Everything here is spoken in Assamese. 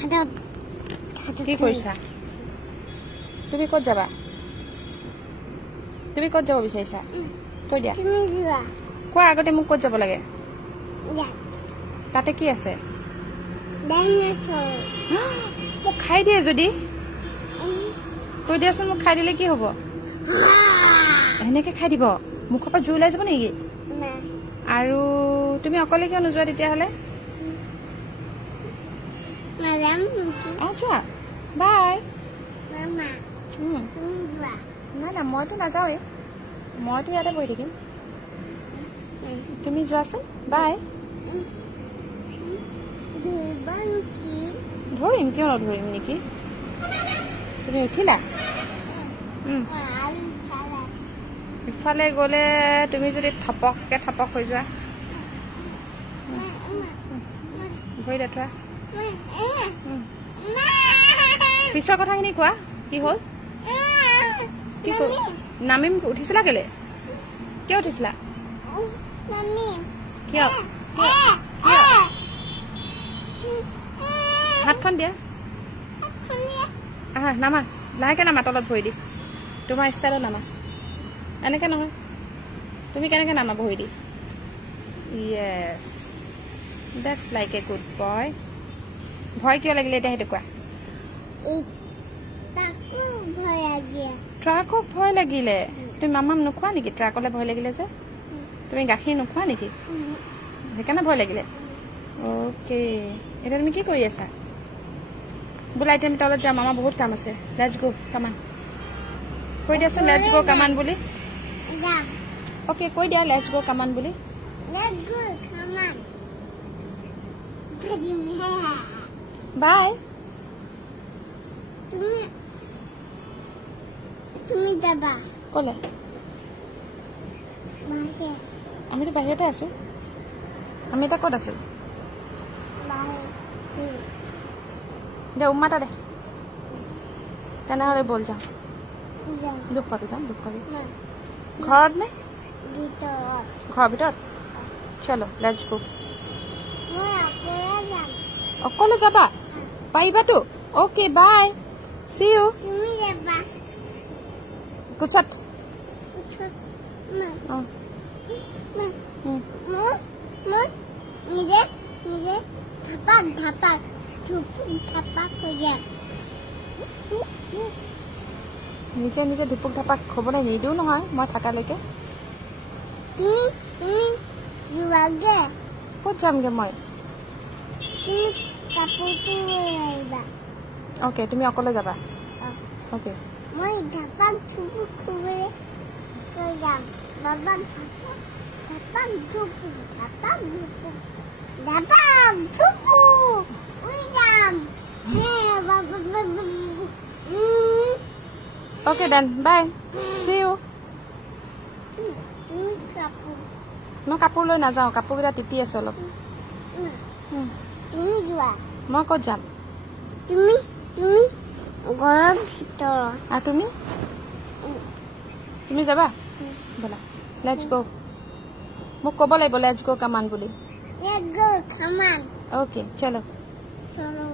কি কৰিছা তুমি ক'ত যাবা তুমি ক'ত যাব বিচাৰিছা কৈ দিয়া কোৱা আগতে মোক ক'ত যাব লাগে তাতে কি আছে মোক খাই দিয়ে যদি কৈ দিয়াচোন মোক খাই দিলে কি হ'ব এনেকে খাই দিব মুখৰ পৰা জুই ওলাই যাব নেকি আৰু তুমি অকলে কিয় নোযোৱা তেতিয়াহ'লে যোৱা বাই নাই না মইতো নাযাওঁৱেই মইতো ইয়াতে বহি থাকিম তুমি যোৱাচোন বাই ধৰিম কিয় নধৰিম নেকি তুমি উঠিলা ইফালে গ'লে তুমি যদি থপককে থপক হৈ যোৱা ভৰি দেখুৱা পিছৰ কথাখিনি কোৱা কি হ'ল কি নামিম উঠিছিলা কেলে কিয় উঠিছিলা কিয় হাতখন দিয়া আহা নামা লাহেকে নামা তলত ভৰি দি তোমাৰ ষ্টাইলত নামা এনেকে নহয় তুমি কেনেকে নামা ভৰি দি য়েছ that's like a good boy ভয় কিয় লাগিলে এতিয়া সেইটো কোৱা ট্ৰাকক ভয় লাগিলে তুমি মামাম নোখোৱা নেকি ট্ৰাকলে ভয় লাগিলে যে তুমি গাখীৰ নোখোৱা নেকি সেইকাৰণে ভয় লাগিলে অ'কে এতিয়া তুমি কি কৰি আছা বোলা এতিয়া আমি তলত যাম আমাৰ বহুত কাম আছে লেটছ গো কামান কৈ দিয়াচোন লেটছ গো কামান বুলি অ'কে কৈ দিয়া লেটছ গো কামান বুলি বাই তুমি যাবা কলে আমিতো বাহিৰতে আছো আমি এতিয়া ক'ত আছো দে উম্মাটা দে তেনেহ'লে বল যাওঁ দুখ পাবি যাম দুখ পাবি ঘৰত নে ঘৰৰ ভিতৰত চলো লেটছ গো অকলে যাবা পাৰিবাতো অ'কে বাই চি ইউ কুচত নিজে নিজে ধুপুক ধাপাক হ'বলৈ নিদিও নহয় মই থাকালৈকে ক'ত যামগে মই অ'কে তুমি অকলে যাবা অ'কে মই ধাপাক ধুপুক খুবলৈ যাম বাবা ধাপাক ধুপুক ধাপাক ধুপুক ধাপাক ধুপুক উই যাম Okay then, bye. See you. মই কাপোৰ লৈ নাযাওঁ কাপোৰকেইটা তিতি আছে অলপ মই ক'ত যাম তুমি ঘৰৰ ভিতৰত আৰু তুমি যাবা বলা লেটছ গো মোক ক'ব লাগিব লেটছ গো কামান বুলি লেটছ গো কামান অ'কে চলো চলো